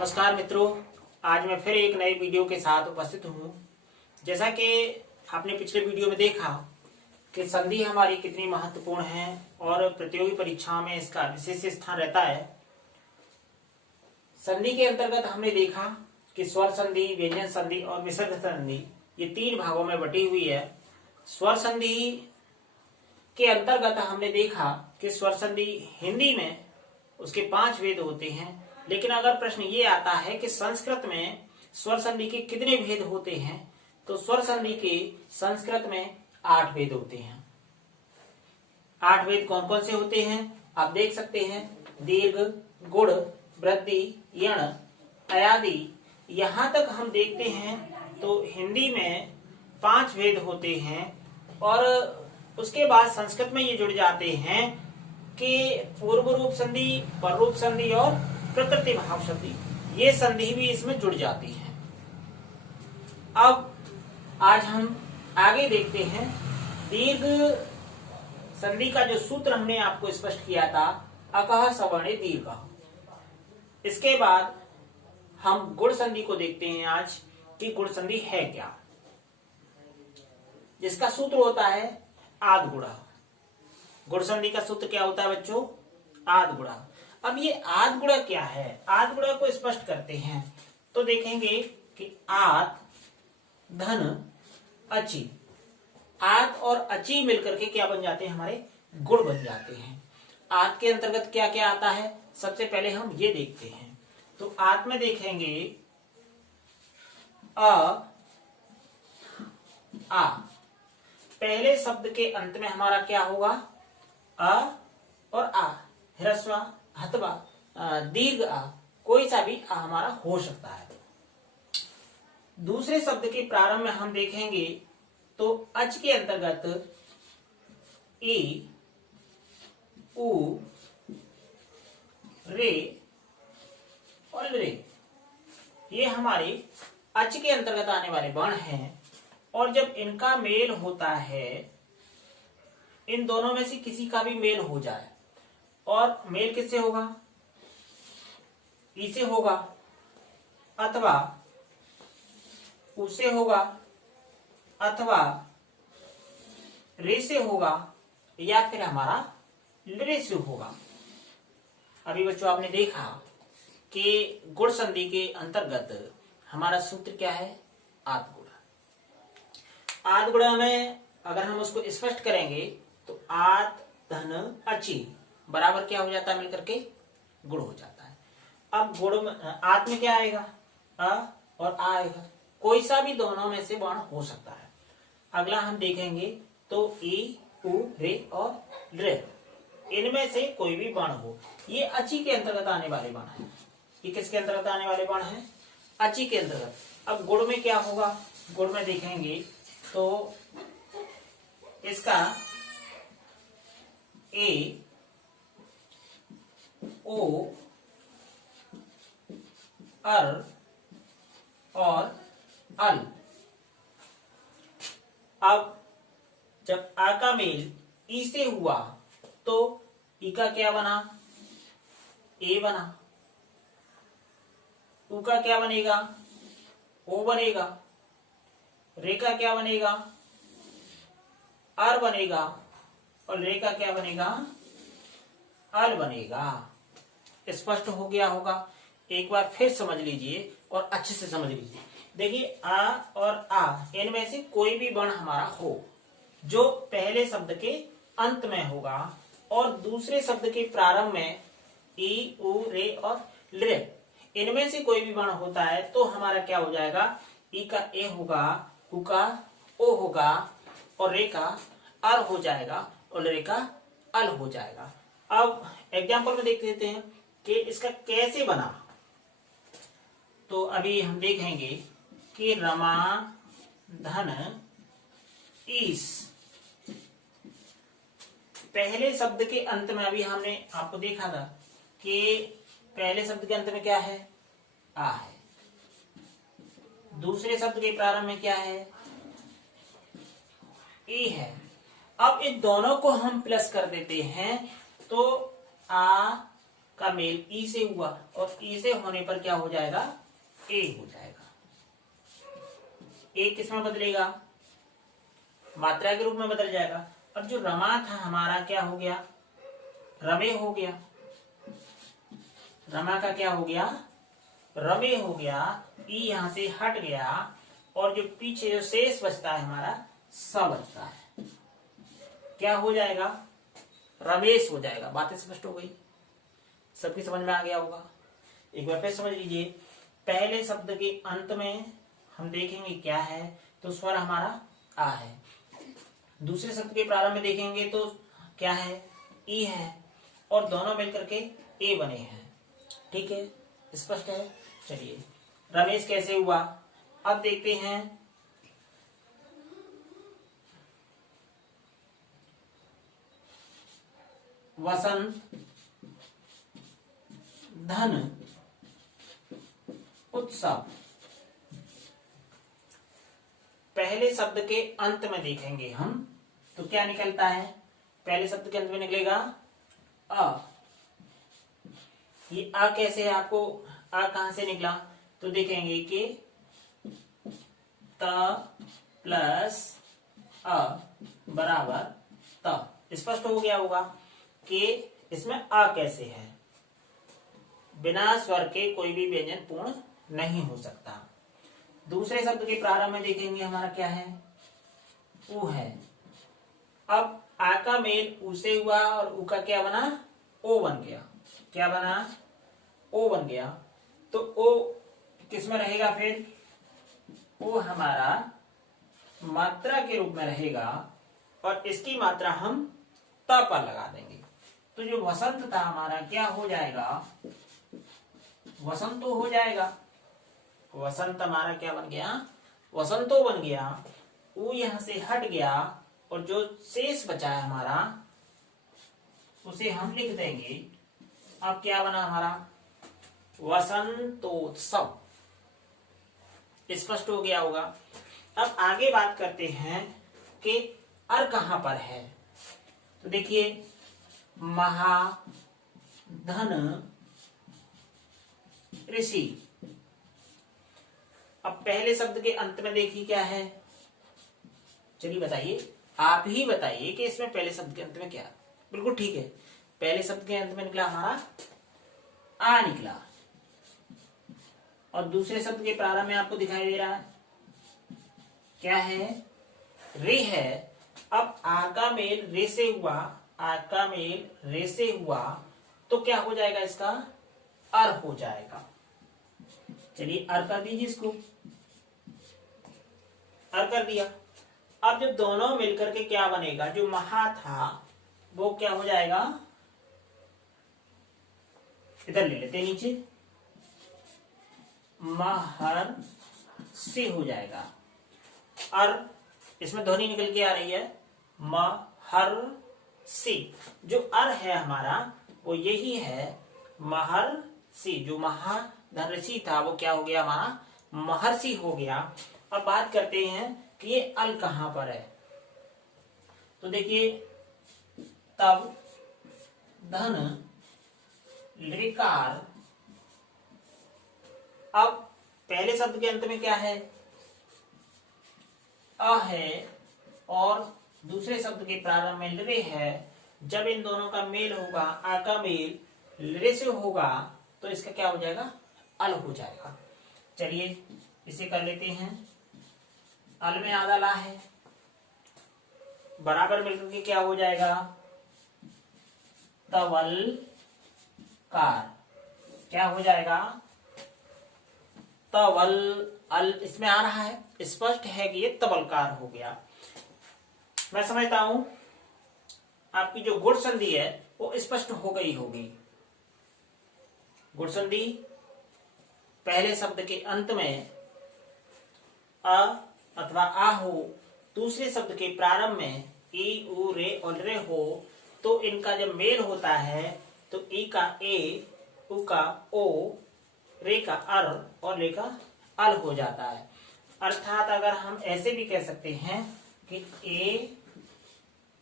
नमस्कार मित्रों, आज मैं फिर एक नई वीडियो के साथ उपस्थित हूँ। जैसा कि आपने पिछले वीडियो में देखा कि संधि हमारी कितनी महत्वपूर्ण है और प्रतियोगी परीक्षाओं में इसका विशेष स्थान रहता है। संधि के अंतर्गत हमने देखा कि स्वर संधि, व्यंजन संधि और विसर्ग संधि ये तीन भागों में बटी हुई है। स्वर संधि के अंतर्गत हमने देखा कि स्वर संधि हिंदी में उसके 5 भेद होते हैं, लेकिन अगर प्रश्न ये आता है कि संस्कृत में स्वर संधि के कितने भेद होते हैं, तो स्वर संधि के संस्कृत में 8 भेद होते हैं। 8 भेद कौन कौन से होते हैं आप देख सकते हैं। दीर्घ, गुण, वृद्धि, यण, अयादि। यहां तक हम देखते हैं तो हिंदी में 5 भेद होते हैं और उसके बाद संस्कृत में ये जुड़ जाते हैं कि पूर्व रूप संधि, पर रूप संधि और प्रकृति भाव संधि, ये संधि भी इसमें जुड़ जाती है। अब आज हम आगे देखते हैं। दीर्घ संधि का जो सूत्र हमने आपको स्पष्ट किया था, अकह सवर्णे दीर्घ। इसके बाद हम गुण संधि को देखते हैं आज कि गुण संधि है क्या, जिसका सूत्र होता है आद गुणा। गुण संधि का सूत्र क्या होता है बच्चों? आद गुणा। अब ये आद गुणा क्या है, आद गुणा को स्पष्ट करते हैं तो देखेंगे कि आद धन अची, आद और अची मिलकर के क्या बन जाते हैं? हमारे गुण बन जाते हैं। आद के अंतर्गत क्या क्या आता है सबसे पहले हम ये देखते हैं। तो आद में देखेंगे अ, आ। पहले शब्द के अंत में हमारा क्या होगा? अ और आ, ह्रस्व, हथवा, दीर्घ आ, कोई सा भी आ हमारा हो सकता है। दूसरे शब्द के प्रारंभ में हम देखेंगे तो अच के अंतर्गत ई, उ, रे और रे, ये हमारे अच के अंतर्गत आने वाले वर्ण हैं। और जब इनका मेल होता है, इन दोनों में से किसी का भी मेल हो जाए, और मेल किससे होगा? ई से होगा अथवा उ से होगा अथवा रे से होगा या फिर हमारा रे से होगा। अभी बच्चों आपने देखा कि गुण संधि के अंतर्गत हमारा सूत्र क्या है? आद गुणा। आद गुणा में अगर हम उसको स्पष्ट करेंगे तो आद धन अची बराबर क्या हो जाता है? मिलकर के गुण हो जाता है। अब गुण में आद में क्या आएगा? अ और आ आएगा, कोई सा भी दोनों में से वर्ण हो सकता है। अगला हम देखेंगे तो ई, उ, रे और रे, इनमें से कोई भी वर्ण हो, ये अची के अंतर्गत आने वाले वर्ण है। ये किसके अंतर्गत आने वाले वर्ण है? अची के अंतर्गत। अब गुण में क्या होगा? गुण में देखेंगे तो इसका ए, ओ, अर और अल। अब जब आ का मेल ई से हुआ तो ई का क्या बना? ए बना। उ का क्या बनेगा? ओ बनेगा। रे का क्या बनेगा? अर बनेगा। और रे का क्या बनेगा? अल बनेगा। स्पष्ट हो गया होगा? एक बार फिर समझ लीजिए और अच्छे से समझ लीजिए। देखिए आ और आ, इनमें से कोई भी वर्ण हमारा हो जो पहले शब्द के अंत में होगा और दूसरे शब्द के प्रारंभ में ई, उ, रे और रे, इनमें से कोई भी वर्ण होता है तो हमारा क्या हो जाएगा? ई का ए होगा, उ का ओ होगा और रे का अर हो जाएगा और रे का अल हो जाएगा। अब एग्जाम्पल में देख लेते हैं कि इसका कैसे बना। तो अभी हम देखेंगे कि रमा धन ईस, पहले शब्द के अंत में अभी हमने आपको देखा था कि पहले शब्द के अंत में क्या है? आ है। दूसरे शब्द के प्रारंभ में क्या है? ई है। अब इन दोनों को हम प्लस कर देते हैं तो आ का मेल ई से हुआ और ई से होने पर क्या हो जाएगा, ए हो जाएगा। ए किस में बदलेगा, मात्रा के रूप में बदल जाएगा। अब जो रमा था हमारा क्या हो गया, रमे हो गया। रमा का क्या हो गया, रमे हो गया। ई यहां से हट गया और जो पीछे जो शेष बचता है हमारा स बचता है, क्या हो जाएगा, रमेश हो जाएगा। बातें स्पष्ट हो गई, सबकी समझ में आ गया होगा। एक बार फिर समझ लीजिए, पहले शब्द के अंत में हम देखेंगे क्या है, तो स्वर हमारा आ है। दूसरे शब्द के प्रारंभ में देखेंगे तो क्या है, ई है, और दोनों मिलकर के ए बने हैं। ठीक है, स्पष्ट है। चलिए, रमेश कैसे हुआ, अब देखते हैं। वसंत, धन, उत्सव। पहले शब्द के अंत में देखेंगे हम तो क्या निकलता है, पहले शब्द के अंत में निकलेगा अ। ये अ कैसे है, आपको अ कहां से निकला, तो देखेंगे कि त प्लस अ बराबर त। स्पष्ट हो गया होगा कि इसमें अ कैसे है, बिना स्वर के कोई भी व्यंजन पूर्ण नहीं हो सकता। दूसरे शब्द के प्रारंभ में देखेंगे हमारा क्या है, उ है। अब आ का मेल उ से हुआ और उ का क्या बना, ओ बन गया। क्या बना, ओ बन गया। तो ओ किस में रहेगा, फिर ओ हमारा मात्रा के रूप में रहेगा और इसकी मात्रा हम त पर लगा देंगे। तो जो वसंत था हमारा क्या हो जाएगा, वसंतो हो जाएगा। वसंत हमारा क्या बन गया, वसंतो बन गया। उ यहां से हट गया और जो शेष बचा है हमारा उसे हम लिख देंगे। अब क्या बना हमारा, वसंतोत्सव। स्पष्ट हो गया होगा। अब आगे बात करते हैं कि अर कहां पर है, तो देखिए महा, धन, ऋषि। अब पहले शब्द के अंत में देखिए क्या है, चलिए बताइए, आप ही बताइए कि इसमें पहले शब्द के अंत में क्या है। बिल्कुल ठीक है, पहले शब्द के अंत में निकला हमारा आ निकला और दूसरे शब्द के प्रारंभ में आपको दिखाई दे रहा है क्या है, रे है। अब आ का मेल रे से हुआ, आ का मेल रे से हुआ तो क्या हो जाएगा, इसका अर हो जाएगा। चलिए अर कर दीजिए, इसको अर कर दिया। अब जब दोनों मिलकर के क्या बनेगा, जो महा था वो क्या हो जाएगा, इधर ले लेते नीचे, महर से हो जाएगा। अर इसमें ध्वनि निकल के आ रही है, महर से। जो अर है हमारा वो यही है, महर से। जो महाधर्षि था वो क्या हो गया, हमारा महर्षि हो गया। अब बात करते हैं कि ये अल कहां पर है, तो देखिए तब, धन, लिकार। अब पहले शब्द के अंत में क्या है, अ है और दूसरे शब्द के प्रारंभ में लरे है। जब इन दोनों का मेल होगा, आ का मेल लरे से होगा तो इसका क्या हो जाएगा, अल हो जाएगा। चलिए इसे कर लेते हैं। अल में आधा ला है, बराबर मिलकर के क्या हो जाएगा, तवल कार। क्या हो जाएगा, तवल। अल इसमें आ रहा है, स्पष्ट है कि ये तवलकार हो गया। मैं समझता हूं आपकी जो गुण संधि है वो स्पष्ट हो गई होगी। गुण संधि पहले शब्द के अंत में अ अथवा आ हो, दूसरे शब्द के प्रारंभ में ई, उ, रे और रे हो तो इनका जब मेल होता है तो ई का ए, उ का ओ, रे का अर और ले का अल हो जाता है। अर्थात अगर हम ऐसे भी कह सकते हैं कि ए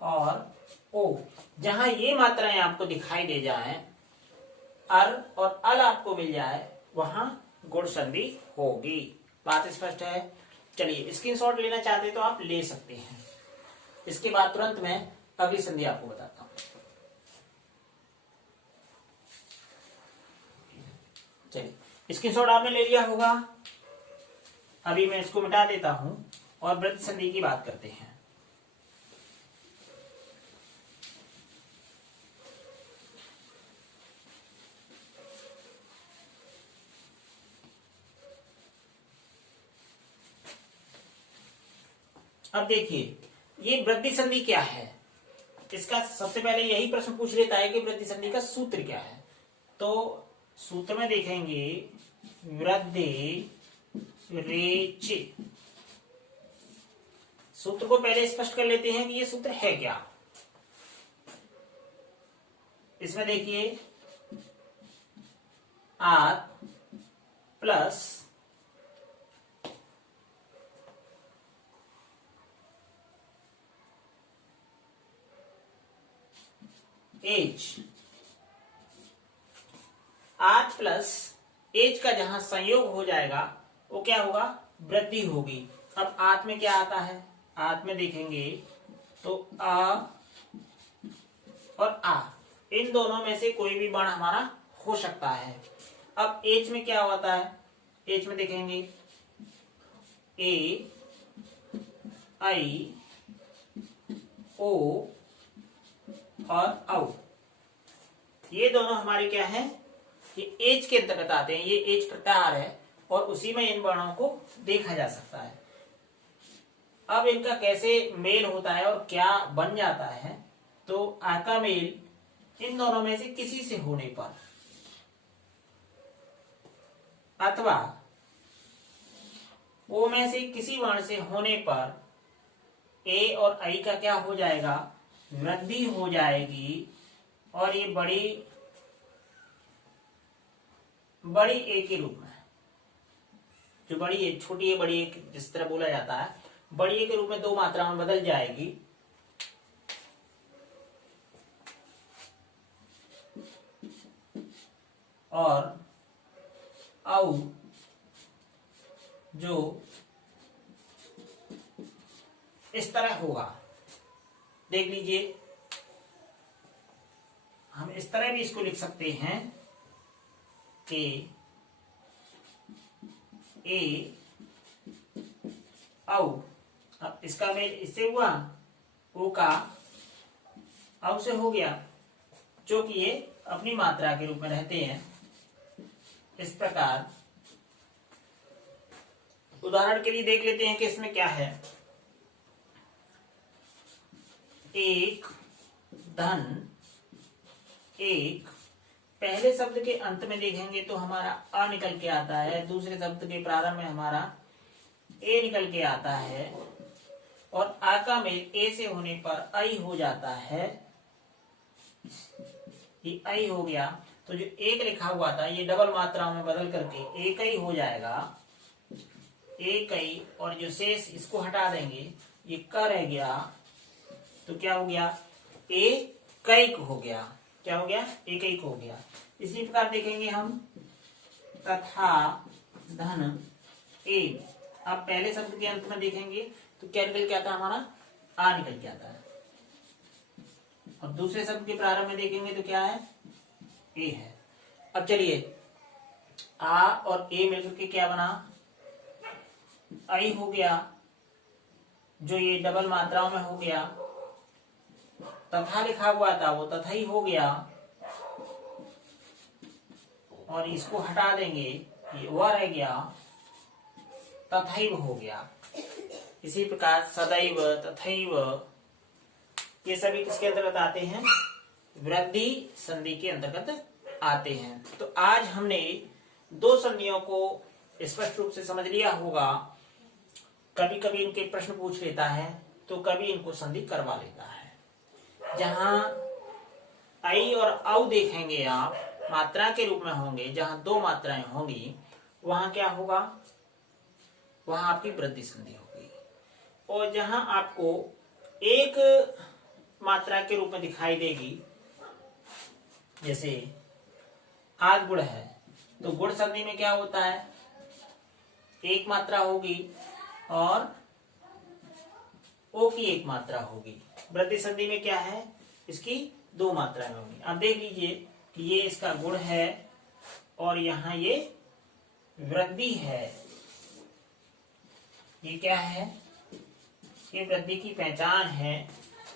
और ओ, जहां ये मात्राएं आपको दिखाई दे जाए अर और अल आपको मिल जाए वहां गुण संधि होगी। बात स्पष्ट है। चलिए स्क्रीनशॉट लेना चाहते तो आप ले सकते हैं। इसके बाद तुरंत मैं अगली संधि आपको बताता हूं। चलिए स्क्रीनशॉट आपने ले लिया होगा। अभी मैं इसको मिटा देता हूं और वृत्त संधि की बात करते हैं। अब देखिए ये वृद्धि संधि क्या है। इसका सबसे पहले यही प्रश्न पूछ लेता है कि वृद्धि संधि का सूत्र क्या है। तो सूत्र में देखेंगे वृद्धि रेचे। सूत्र को पहले स्पष्ट कर लेते हैं कि ये सूत्र है क्या। इसमें देखिए R plus H, R plus H का जहां संयोग हो जाएगा वो क्या होगा, वृद्धि होगी। अब आत में क्या आता है, आत में देखेंगे तो आ और आ, इन दोनों में से कोई भी वर्ण हमारा हो सकता है। अब एच में क्या होता है, एच में देखेंगे ए आई ओ और औ, ये दोनों हमारे क्या है, ये एच के अंतर्गत आते हैं। ये एच प्रत्याहार है और उसी में इन वर्णों को देखा जा सकता है। अब इनका कैसे मेल होता है और क्या बन जाता है, तो आ का मेल इन दोनों में से किसी से होने पर अथवा ओ में से किसी वर्ण से होने पर ए और आई का क्या हो जाएगा, वृद्धि हो जाएगी। और ये बड़ी ए के रूप में, जो बड़ी ए, छोटी ए बड़ी ए जिस तरह बोला जाता है, बड़ी ए के रूप में दो मात्रा में बदल जाएगी। और औ जो इस तरह होगा, देख लीजिए, हम इस तरह भी इसको लिख सकते हैं कि ए औ, अब इसका मेल इससे हुआ, ओ का औ से हो गया, जो कि ये अपनी मात्रा के रूप में रहते हैं। इस प्रकार उदाहरण के लिए देख लेते हैं कि इसमें क्या है। एक धन एक, पहले शब्द के अंत में देखेंगे तो हमारा अ निकल के आता है, दूसरे शब्द के प्रारंभ में हमारा ए निकल के आता है, और आ का मेल ए से होने पर आई हो जाता है। ये आई हो गया, तो जो एक लिखा हुआ था ये डबल मात्रा में बदल करके एक ही हो जाएगा, एक ही, और जो शेष इसको हटा देंगे, ये क रह गया, तो क्या हो गया, एक कैक हो गया। क्या हो गया, एक एक हो गया। इसी प्रकार देखेंगे हम तथा धन एक, अब पहले शब्द के अंत में देखेंगे तो क्या निकल के आता है, हमारा आ निकल के आता है, और दूसरे शब्द के प्रारंभ में देखेंगे तो क्या है, ए है। अब चलिए आ और ए मिलकर के क्या बना, आई हो गया, जो ये डबल मात्राओं में हो गया। तथा लिखा हुआ था वो तथा ही हो गया, और इसको हटा देंगे, ये वह रह गया, तथैव हो गया। इसी प्रकार सदैव, तथैव, ये सभी किसके अंतर्गत आते हैं, वृद्धि संधि के अंतर्गत आते हैं। तो आज हमने दो संधियों को स्पष्ट रूप से समझ लिया होगा। कभी कभी इनके प्रश्न पूछ लेता है तो कभी इनको संधि करवा लेता है। जहां आई और औ देखेंगे आप मात्रा के रूप में होंगे, जहां दो मात्राएं होंगी वहां क्या होगा, वहां आपकी वृद्धि संधि होगी। और जहां आपको एक मात्रा के रूप में दिखाई देगी, जैसे आज गुण है, तो गुण संधि में क्या होता है, एक मात्रा होगी और ओ की एक मात्रा होगी। वृद्धि संधि में क्या है, इसकी दो मात्राएं होंगी। अब देख लीजिए कि ये इसका गुण है और यहाँ ये वृद्धि है। ये क्या है, ये वृद्धि की पहचान है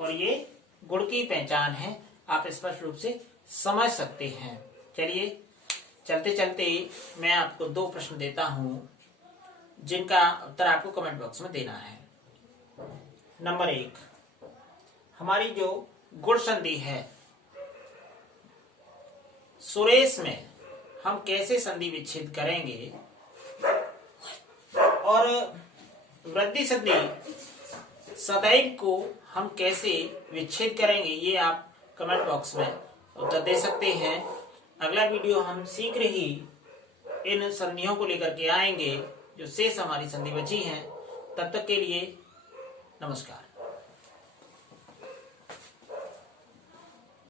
और ये गुण की पहचान है। आप स्पष्ट रूप से समझ सकते हैं। चलिए चलते चलते मैं आपको दो प्रश्न देता हूं जिनका उत्तर आपको कमेंट बॉक्स में देना है। नंबर 1, हमारी जो गुण संधि है सुरेश में हम कैसे संधि विच्छेद करेंगे, और वृद्धि संधि सदैव को हम कैसे विच्छेद करेंगे, ये आप कमेंट बॉक्स में उत्तर दे सकते हैं। अगला वीडियो हम शीघ्र ही इन संधियों को लेकर के आएंगे जो शेष हमारी संधि बची हैं। तब तक के लिए नमस्कार।